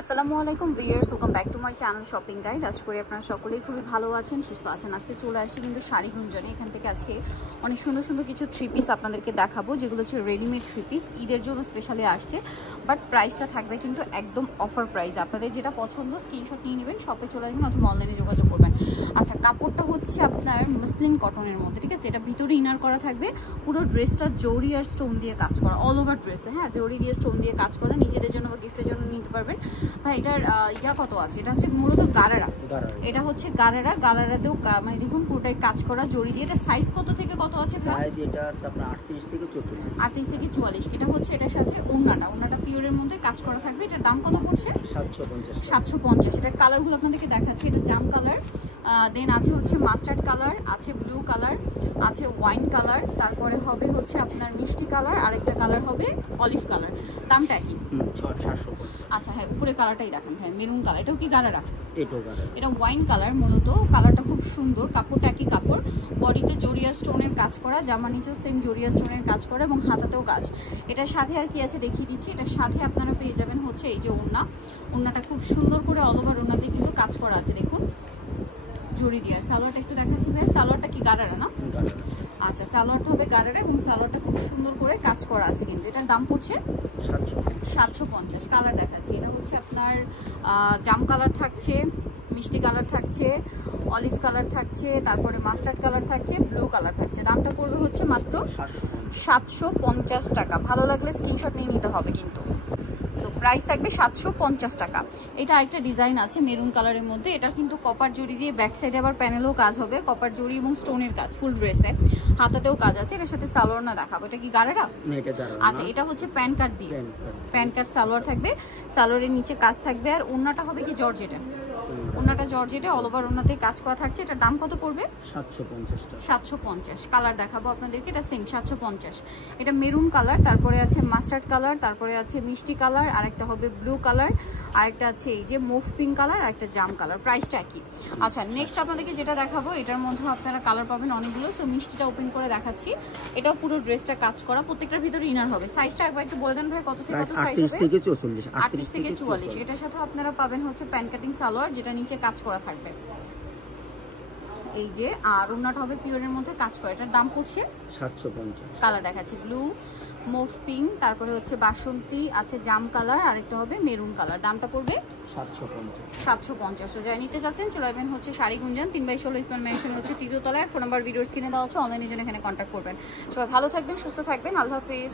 আসসালামু আলাইকুম viewers, welcome back to my channel shopping guide. আশা করি আপনারা সকলেই খুবই ভালো আছেন, সুস্থ আছেন। আজকে চলে আসছি কিন্তু শাড়ি গুঞ্জনে। এখান থেকে আজকে অনেক সুন্দর সুন্দর কিছু থ্রি পিস আপনাদেরকে দেখাবো, যেগুলো হচ্ছে রেডিমেড থ্রি পিস। ঈদের জন্য স্পেশালি আসছে, বাট প্রাইসটা থাকবে কিন্তু একদম অফার প্রাইস। আপনাদের যেটা পছন্দ স্ক্রিনশট নিয়ে নেবেন, শপে চলে আসবেন অথবা অনলাইনে যোগাযোগ করবেন। আচ্ছা, কাপড়টা হচ্ছে আপনার মসলিন কটনের মধ্যে, ঠিক আছে? এটা ভিতরে ইনার করা থাকবে, পুরো ড্রেসটা জরি আর স্টোন দিয়ে কাজ করা, অল ওভার ড্রেসে, হ্যাঁ, জরি দিয়ে স্টোন দিয়ে কাজ করা। নিজেদের জন্য বা গিফটের জন্য নিতে পারবেন। ভাই এটার ইয়া কত আছে? এটা হচ্ছে মূলত গারারা, এটা হচ্ছে গারারাতেও মানে দেখুন পুরোটাই কাজ করা জরি দিয়ে। এটা সাইজ কত থেকে কত আছে? সাইজ এটা আছে আপনার 38 থেকে 44। 38 থেকে 44। এটা হচ্ছে এটার সাথে ওড়নাটা পিওরের মধ্যে কাজ করা থাকবে। এটার দাম কত পড়ছে? 750। 750। এটার কালারগুলো আপনাদেরকে দেখাচ্ছি। এটা জাম কালার, দেন আছে হচ্ছে মাস্টার্ড কালার, আছে ব্লু কালার, আছে ওয়াইন কালার, তারপরে হবে হচ্ছে আপনার মিষ্টি কালার, আরেকটা কালার হবে অলিভ কালার। দামটা কি? 750। আচ্ছা হ্যাঁ, উপরে কালারটাই দেখেন ভাই, মেরুন কালার। এটাও কি গারারা? এটা ওয়াইন কালার, মূলত কালারটা খুব সুন্দর। কাপড়টা একই কাপড়, বডিতে জরিয়া স্টোনের কাজ করা, জামা নিচেও সেম জরিয়া স্টোনের কাজ করা এবং হাতাতেও কাজ। এটার সাথে আর কি আছে দেখিয়ে দিচ্ছি। এটার সাথে আপনারা পেয়ে যাবেন হচ্ছে এই যে ওড়নাটা খুব সুন্দর করে অল ওভার ওড়নাতে কিন্তু কাজ করা আছে, দেখুন জরি দিয়ে। আর সালোয়ারটা একটু দেখাচ্ছি ভাই, সালোয়ারটা কি গারারা না? আচ্ছা, সালোয়ারটা হবে গারারা এবং সালোয়ারটা খুব সুন্দর করে কাজ করা আছে কিন্তু। এটার দাম পড়ছে 750। কালার দেখাচ্ছি। এটা হচ্ছে আপনার জাম কালার থাকছে, মিষ্টি কালার থাকছে, অলিভ কালার থাকছে, তারপরে মাস্টার্ড কালার থাকছে, ব্লু কালার থাকছে। দামটা পড়বে হচ্ছে মাত্র 750 টাকা। ভালো লাগলে স্ক্রিনশট নিয়ে নিতে হবে কিন্তু। সো প্রাইস থাকবে 750 টাকা। এটা আরেকটা ডিজাইন আছে মেরুন কালারের মধ্যে। এটা কিন্তু কপার জরি দিয়ে, ব্যাক সাইডে আবার প্যানেলেও কাজ হবে, কপার জরি এবং স্টোনের কাজ, ফুল ড্রেসে হাতাতেও কাজ আছে। এটার সাথে সালোয়ার না দেখাবো। এটা কি গারারা? আচ্ছা, এটা হচ্ছে প্যান কাট দিয়ে, প্যান কাট সালোয়ার থাকবে, সালোয়ারের নিচে কাজ থাকবে। আর ওড়নাটা হবে কি জর্জেটে, ওড়নাটা জর্জেটে অল ওভার ওড়নাতে কাজ করা থাকছে। এটার দাম কত পড়বে? 750। কালার দেখাবো আপনাদেরকে, এটা সেম 750। এটা মেরুন কালার, তারপরে আছে মাস্টার্ড কালার, তারপরে আছে মিষ্টি কালার, আরেকটা হবে ব্লু কালার, আরেকটা আছে এই যে মুভ পিঙ্ক কালার, আরেকটা জাম কালার। প্রাইসটা কি? আচ্ছা, নেক্সট আপনাদেরকে যেটা দেখাবো, এটার মধ্যে আপনারা কালার পাবেন অনেকগুলো। সো মিষ্টিটা ওপেন করে দেখাচ্ছি। এটাও পুরো ড্রেসটা কাজ করা, প্রত্যেকটার ভিতরে ইনার হবে। সাইজটা একবার একটু বলে দেন ভাই, কত থেকে কত সাইজ হবে? 38 থেকে 44। এটার সাথে আপনারা পাবেন হচ্ছে প্যান কাটিং সালোয়ার, যেটা নিচে কাজ করা থাকবে এই যে। আর ওড়নাটা হবে পিওরের মধ্যে কাজ করা। এটার দাম পড়ছে 750। কালার দেখাচ্ছি ব্লু, মুভ পিঙ্ক, তারপরে হচ্ছে বাসন্তী, আছে জাম কালার, আরেকটা হবে মেরুন কালার। দামটা পড়বে 750। যাই নিতে চাচ্ছেন চলে আসবেন হচ্ছে শাড়ি গুঞ্জন, 3/16 ইসলাম মেনশন হচ্ছে তৃতীয় তলায়। ফোন নাম্বার ভিডিওস কিনে দেওয়া হচ্ছে, অনলাইনে জন্য এখানে কন্ট্যাক্ট করবেন। সবাই ভালো থাকবেন, সুস্থ থাকবেন, আল্লাহ হাফেজ।